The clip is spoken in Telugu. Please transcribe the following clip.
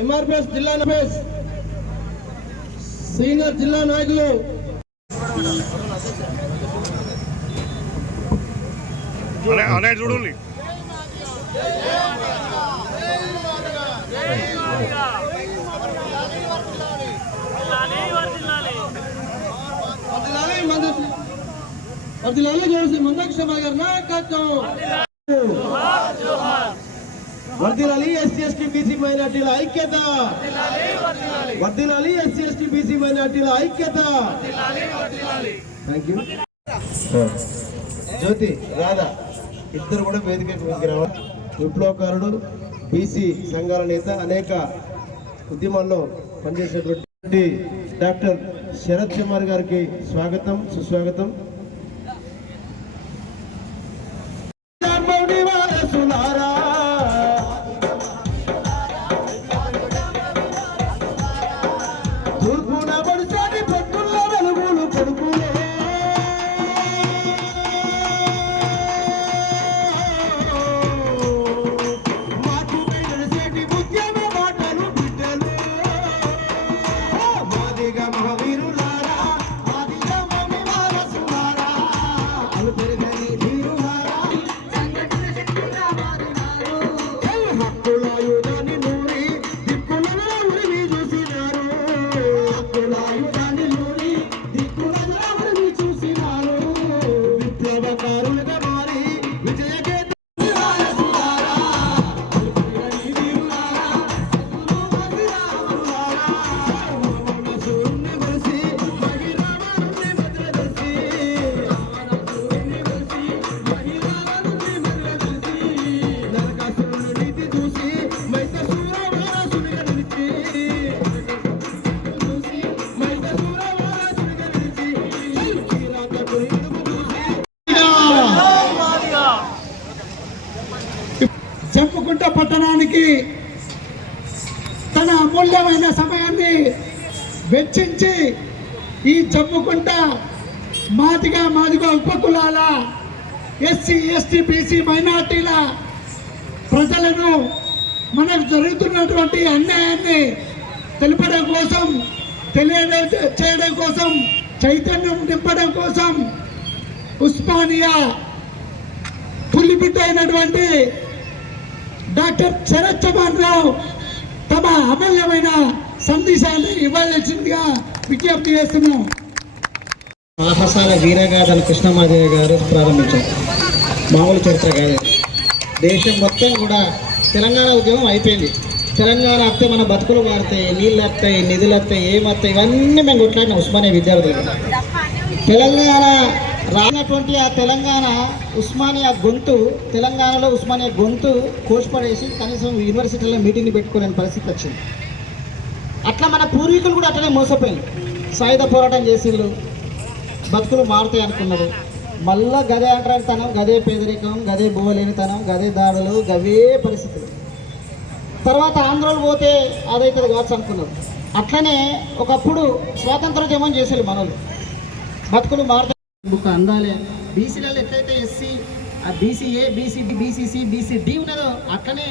ఎంఆర్పిఎస్ జిల్లా సీనియర్ జిల్లా నాయకులు చూడండి. వర్ధిల్లాలి ఎస్సీ ఎస్టీ బీసీ మైనార్టీల ఐక్యత, వర్ధిల్లాలి ఎస్సీ ఎస్టీ బీసీ మైనార్టీల ఐక్యత. Thank you. జ్యోతి రాధా ఇద్దరు కూడా వేదికకు రావాలి. విప్లవకారుడు, బీసీ సంఘాల నేత, అనేక ఉద్యమాల్లో పనిచేసినటువంటి డాక్టర్ శరత్ కుమార్ గారికి స్వాగతం, సుస్వాగతం. జంపుకుంట పట్టణానికి తన అమూల్యమైన సమయాన్ని వెచ్చించి ఈ జంపుకుంట మాదిగా ఉపకులాల ఎస్సీ ఎస్టీ బీసీ మైనార్టీల ప్రజలను మనకు జరుగుతున్నటువంటి అన్యాయాన్ని తెలపడం కోసం, తెలియజేయడం కోసం, చైతన్యం నింపడం కోసం ఉస్మానియా పులిబిడ్డ అయినటువంటి డాక్టర్ శరత్ కుమార్ రావు తమ అమూల్యమైన సందేశాన్ని ఇవ్వాల్సిందిగా విజ్ఞప్తి చేస్తున్నాం. సాహసాల వీరగాథలు కృష్ణమాదేవి గారు ప్రారంభించారు. మామూలు చరిత్ర కాదు. దేశం మొత్తం కూడా తెలంగాణ ఉద్యమం అయిపోయింది. తెలంగాణ వస్తే మన బతుకులు మారుతాయి, నీళ్ళు వస్తాయి, నిధులు వస్తాయి, ఏమొస్తాయి, ఇవన్నీ మేము కొట్లాడిన ఉస్మానియా విద్యార్థులు. తెలంగాణ రానటువంటి ఆ తెలంగాణ ఉస్మానియా గొంతు, తెలంగాణలో ఉస్మానియా గొంతు కోసిపడేసి కనీసం యూనివర్సిటీలో మీటింగ్ పెట్టుకోలేని పరిస్థితి వచ్చింది. అట్లా మన పూర్వీకులు కూడా అట్లనే మోసపోయింది. సాయుధ పోరాటం చేసిళ్ళు, బతుకులు మారుతాయి అనుకున్నారు. మళ్ళా గదే అంటరానితనం, గదే పేదరికం, గదే బువ్వలేనితనం, గదే దాడులు, గవే పరిస్థితులు. తర్వాత ఆంధ్రోలు పోతే అదైతుంది కావచ్చు అనుకున్నారు. అట్లనే ఒకప్పుడు స్వాతంత్రోద్యమం చేసేది మనోళ్ళు. బతుకులు మారుతాయి, బుక్ అందాలే. బీసీలలో ఎట్లయితే SC, BCA, BCB, BCC, BCD ఉన్నదో అట్లనే